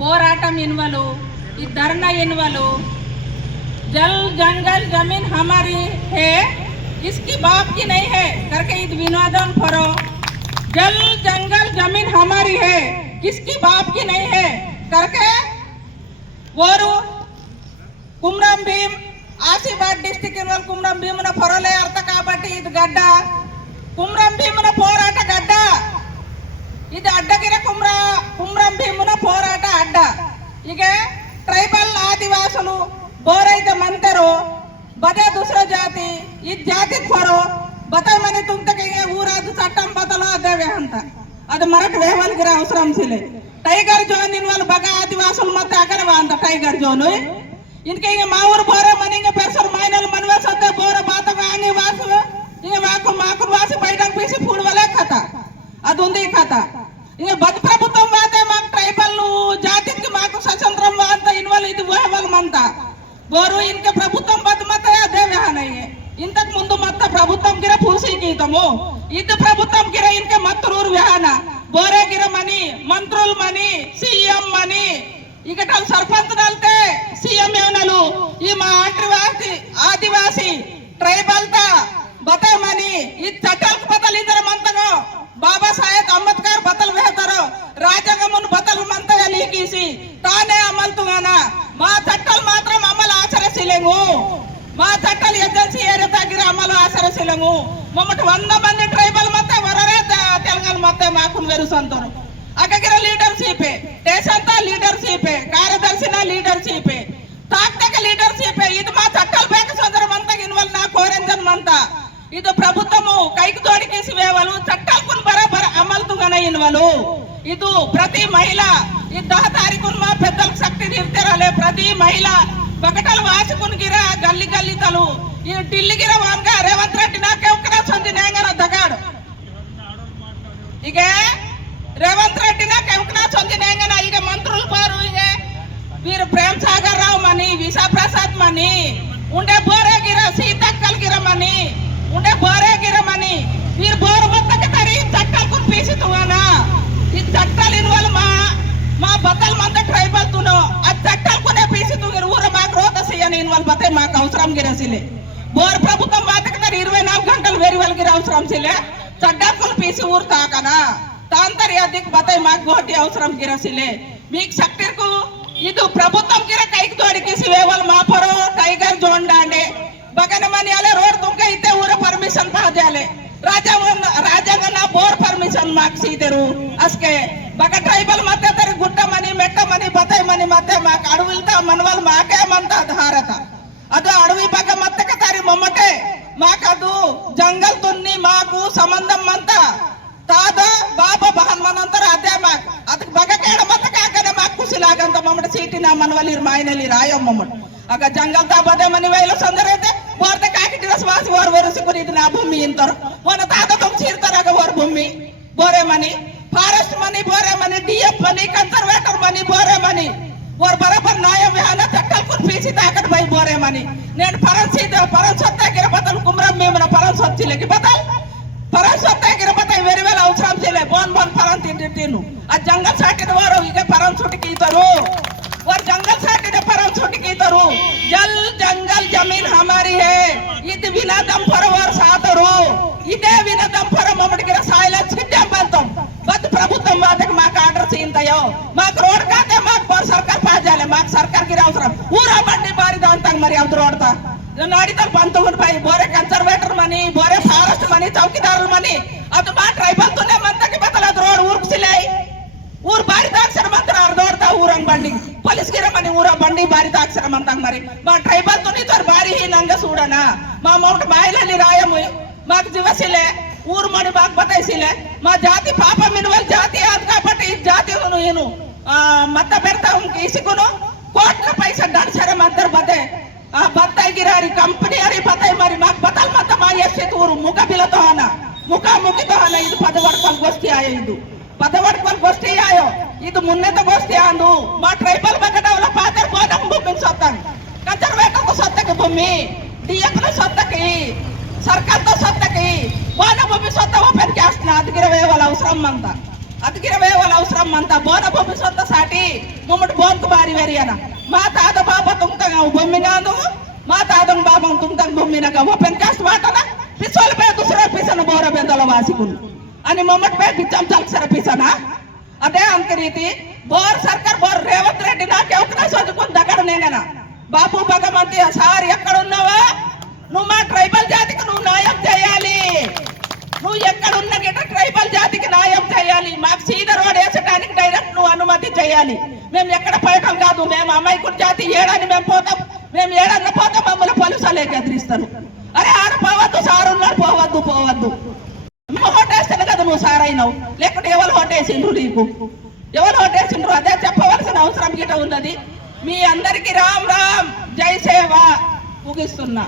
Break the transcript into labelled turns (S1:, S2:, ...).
S1: పోరాటం ఇన్వలు ఈ ధర్నా ఇన్వలు जल जंगल जमीन हमारी है इसकी बाप की नहीं है करके इत विनोदन करो जल जंगल जमीन हमारी है किसकी बाप की नहीं है करके ఓరు కుమ్రం భీం ఆసిఫాబాద్ డిస్టిక్ ఇన్వాల్ కుమ్రం భీమున పొరలే అర్థ కాబట్టి ఇది గడ్డ కుమ్రం భీమున పోరాట గడ్డ ఇది అడ్డగిరి కుమ్ర కుమ్రం భీమున పోరాట అడ్డ. ఇక ట్రైబల్ ఆదివాసులు బోరైత మంతరు బదే దుసర జాతి ఈ జాతి కొరు బతమని తుంతకి ఊరాజు చట్టం బతలు అదే అంత అది మరొక వేహలకి అవసరం సిలే. టైగర్ జోన్ ఇన్ వాళ్ళు బగ ఆదివాసులు మొత్తం అక్కడ వాంత టైగర్ జోన్. ఇంకా ఇంక మా ఊరు బోరే మని ఇంకా పెరుసరు మైనలు మనవాసు వస్తే బోర బాత వాణి వాసులు ఇంక మాకు మాకు వాసి బయటకు పీసి పూడవలే కథ. అది ఉంది కథ. ఇక బతి ప్రభుత్వం వాతే మాకు ట్రైబల్ జాతికి మాకు స్వతంత్రం వాంత ఇన్వాల్ ఇది ఊహవలమంతా. గోరు ఇంక ప్రభుత్వం బతి అదే వ్యహనయ్యే ఇంతకు ముందు మత్త ప్రభుత్వం గిర పూసి గీతము. ఇది ప్రభుత్వం గిర ఇంక మత్తురూరు వ్యహన గోరే గిర మని మంత్రులు మని సీఎం మని ఇక సర్పంచ్ నల్తే సీఎం ఏమనలు? ఈ మా ఆదివాసి ఆదివాసి ట్రైబల్ తా బతమని? ఈ చట్టాలకు బతలిందరం అంతగా బాబా తానే అమలుతుగాన మా చట్టాలు మాత్రం అమలు ఆచరిసలేము మా చట్టాలు ఏజెన్సీ ఏరియా దగ్గర అమలు ఆచరిసలేము మమ్మటి వంద మంది ట్రైబల్ ಮತ್ತೆ వరరే త- తెలంగాణ ಮತ್ತೆ మాకు వెరుసంతారు అగ్గర లీడర్షిప్ దేశంతా లీడర్షిప్ కార్యదర్శిన లీడర్షిప్ తాక్తక లీడర్షిప్ ఇది మా చట్టాలు ಬೇಕ సోదరం అంతా ఇన్వాల్వ్ నా కోరెంజన్ అంతా ಇದು ప్రభుత్వము కైకి తోడికేసి వేవలు చట్టాలకు బరాబర్ అమలుతుగానే ఇన్వలు ಇದು ప్రతి మహిళ ఈ దోహతారీకుల్లో పెద్దలకు శక్తి నిరుతెరలే ప్రతి మహిళ ఒకటలు వాసుకునిగిరా గల్లి గల్లి తలు ఈ ఢిల్లీగిర వాంగ రేవంత్ రెడ్డి నాకే ఒక్కడే సొంది నేంగన దగాడు. ఇక రేవంత్ రెడ్డి నాకు ఎవకనా సొంది నేంగన ఇక మంత్రులు పోరు ఇక వీరు ప్రేమ్ సాగర్ రావు మని విశాప్రసాద్ మని ఉండే బోరేగిరా సీతక్కలగిరా సీయని ఇన్వాల్ బతే మాకు అవసరం గిరసిలే బోర్ ప్రభుత్వం బతకతారు ఇరవై నాలుగు గంటలు వేరు వాళ్ళకి అవసరం సిలే చడ్డాకులు పీసి ఊరు తాకనా తాంతరి అద్దెకి బతాయి మాకు గోటి అవసరం గిరసిలే మీకు శక్తికు ఇది ప్రభుత్వం గిర కైకి తోడికేసి వేవాళ్ళు మా పొరో టైగర్ జోండాండే బగన మనియాలే రోడ్ తుంక ఇతే ఊర పర్మిషన్ పాజాలే రాజ్యాంగ రాజ్యాంగ ಬೋರ್ ಪರ್ಮಿಷನ್ ಮಾರ್ಕ್ಸ್ ಇದರು ಅಸ್ಕೆ ಬಗ ಟ್ರೈಬಲ್ ಮತ್ತೆ ತರಿ ಗುಟ್ಟ ಮನಿ ಮೆಟ್ಟ ಮನಿ ಬತಾಯಿ ಮನಿ ಮತ್ತೆ ಮಾಕ್ ಅಡವಿಲ್ತ ಮನವಲ್ ಮಾಕೆ ಮಂತ ಧಾರತ ಅದು ಅಡವಿ ಬಗ್ಗೆ ಮತ್ತೆ ಕತಾರಿ ಮೊಮ್ಮಟೆ ಮಾಕದು ಜಂಗಲ್ ತುನ್ನಿ ಮಾಕು ಸಂಬಂಧಮ್ ಅಂತ ತಾದ ಬಾಬ ಬಹನ್ಮನಂತರ ಅದೇ ಮಾಕ್ ಅದಕ್ಕೆ ಬಗ್ಗೆ ಕೇಳ ಮತ್ತೆ ಕಾಕನೆ ಮಾಕ್ ಖುಷಿಲಾಗಂತ ಮೊಮ್ಮಟ ಸೀಟಿ ನಾ ಮನವಲ್ಲಿರ್ ಮಾಯಿನಲ್ಲಿ ರಾಯೋ ಮೊಮ್ಮಟ ಆಗ ಜಂಗಲ್ ತಾ ಬದೆ ಮನೆ ವೈಲು ಸಂದರ ಐತೆ ವಾರ್ತೆ ಕಾಕಿಟ್ಟಿರ ಸ್ವಾಸಿ ವಾರ ವರಸು ಕುರಿತು ನಾ ಭೂಮಿ ಅಂತಾರ ಒನ ತಾದ ತುಂಬಿರ್ತಾರಾಗ ವಾರ ಭೂಮಿ ಬೋರೆ ಮನಿ ಫಾರೆಸ್ಟ್ ಮನಿ ಬೋರೆ ಮನಿ ಡಿಎಫ್ ಮನಿ ಕನ್ಸರ್ವೇಟರ್ ಮನಿ ಬೋರೆ ಮನಿ వారు బరాబర్ న్యాయం వేయాలా చట్టాలు పీసి తాకట్టు పోయి బోరే మనీ నేను పరంసి పరంసొత్త గిరబతలు కుమ్రం మేము నా పరంసొచ్చి లెక్కి బతల్ పరంసొత్త గిరబత వేరే వేల అవసరం చేయలే. బోన్ బోన్ పరం తిండి తిను. ఆ జంగల్ సాటిన వారు ఇక పరం చుట్టుకి ఇతరు. వారు జంగల్ సాటిన పరం చుట్టుకి ఇతరు. జల్ జంగల్ జమీన్ హమారి హే. ఇది వినదం పర వారు సాతరు. ఇదే వినదం పర మమ్మడికి సాయిల చిడ్డం బంతం బత్ ప్రభుత్వం వాదకి మాకు ఆర్డర్ చేయింతాయో మాకు రోడ్ కాతే మాకు బోర్ సర్కార్ పాజాలే మాకు సర్కార్ గిరి అవసరం. ఊరా బండి బారి ಅಂತಾಗ ಮರಿ ಅಂತ ನೋಡ್ತಾ ನೋಡಿದಾಗ ಬಂತು ಬಾಯಿ ಬೋರೆ ಕನ್ಸರ್ವೇಟರ್ ಮನಿ ಬೋರೆ ಫಾರೆಸ್ಟ್ ಮನಿ ಚೌಕಿದಾರರ ಮನಿ ಅದು ಬಾ ಟ್ರೈಬಲ್ ತುನೆ ಮಂತಕ್ಕೆ ಬತ್ತಲ್ಲ ಅದ್ರ ರೋಡ್ ಊರ್ಕ್ಸಿಲೈ ಊರ್ ಬಾರಿ ತಾಕ್ಸರ ಮಂತ್ರ ಅವ್ರು ನೋಡ್ತಾ ಊರಂಗ್ ಬಂಡಿ ಪೊಲೀಸ್ ಗಿರ ಮನಿ ಊರ ಬಂಡಿ ಬಾರಿ ತಾಕ್ಸರ ಮಂತಂಗ್ ಮರಿ మా ట్రైబల్ తుని తోర్ బారి నంగ చూడనా మా మౌట బాయిలని రాయము మాకు జీవసిలే ఊరు మడి మాకు బతైసిలే మా జాతి పాప మినువల్ జాతి అది కాబట్టి జాతి ఈను మత్త పెడతాం ఇసుకును కోట్ల పైసలు దాచారే అందరు బతే ఆ బత్తగిరారి కంపెనీ అరే బతే మరి మాకు బతలు బత మానేస్తే ఊరు ముఖబిలతో అన్న ముఖాముఖితో అన్న ఇది పదవడకాలకు వస్తే ఆయా ఇది. పదవడకాలకు వస్తే ఆయో. ఇది మున్నెత వస్తే ఆను మా ట్రైబల్ బకడంలో పాతర పోదం భూమిని సొత్తాను. కంచర్వేటకు సొత్తకి భూమి డిఎఫ్ల సొత్తకి సర్కార్తో సొత్తకి వాన భూమి సొత్త ఓపెన్ చేస్తున్నా. అతికిరవేయవాల అవసరం అంతా. ಅದಕ್ಕಿರೋ వాళ్ళ అవసరం ಅಂತ ಬೋನ ಬೊಮ್ಮೆ ಸೊತ್ತ ಸಾಟಿ ಮುಮ್ಮಟ್ ಬೋನ್ಕು ಬಾರಿ ವೆರಿಯನ మా తాత బాబా తుంగగా బొమ్మినాను మా తాత బాబా తుంగగా బొమ్మినగా ఓపెన్ కాస్ట్ వాటన పిసోల పే దుసరా పిసన బోర బెందల వాసికులు అని మమ్మట్ పే బిచ్చం చల్సర పిసన అదే అంత రీతి బోర్ సర్కార్ బోర్ రేవంత్ రెడ్డి నాకే ఒక సోచుకుని దగ్గర నేనేనా బాబు భగవంతి సార్ ఎక్కడ ఉన్నావా నువ్వు మా ట్రైబల్ జాతికి నువ్వు న్యాయం చేయాలి నువ్వు ఎక్కడున్న ట్రైబల్ జాతికి న్యాయం చేయాలి. మాకు సీద రోడ్ వేసడానికి డైరెక్ట్ నువ్వు అనుమతి చేయాలి. మేము ఎక్కడ పోయటం కాదు. మేము అమాయకుడి జాతి ఏడాది మేము పోతాం. మేము ఏడన్న పోతాం మమ్మల్ని పోలీసులే ఎదిరిస్తారు అరే ఆడ పోవద్దు సార్ ఉన్నాడు పోవద్దు పోవద్దు. నువ్వు హోటేస్తాను కదా నువ్వు సార్ అయినావు లేకుంటే ఎవరు హోటేసిండ్రు నీకు? ఎవరు హోటేసిండ్రు అదే చెప్పవలసిన అవసరం గిట ఉన్నది. మీ అందరికి రామ్ రామ్ జై సేవ. ముగిస్తున్నా.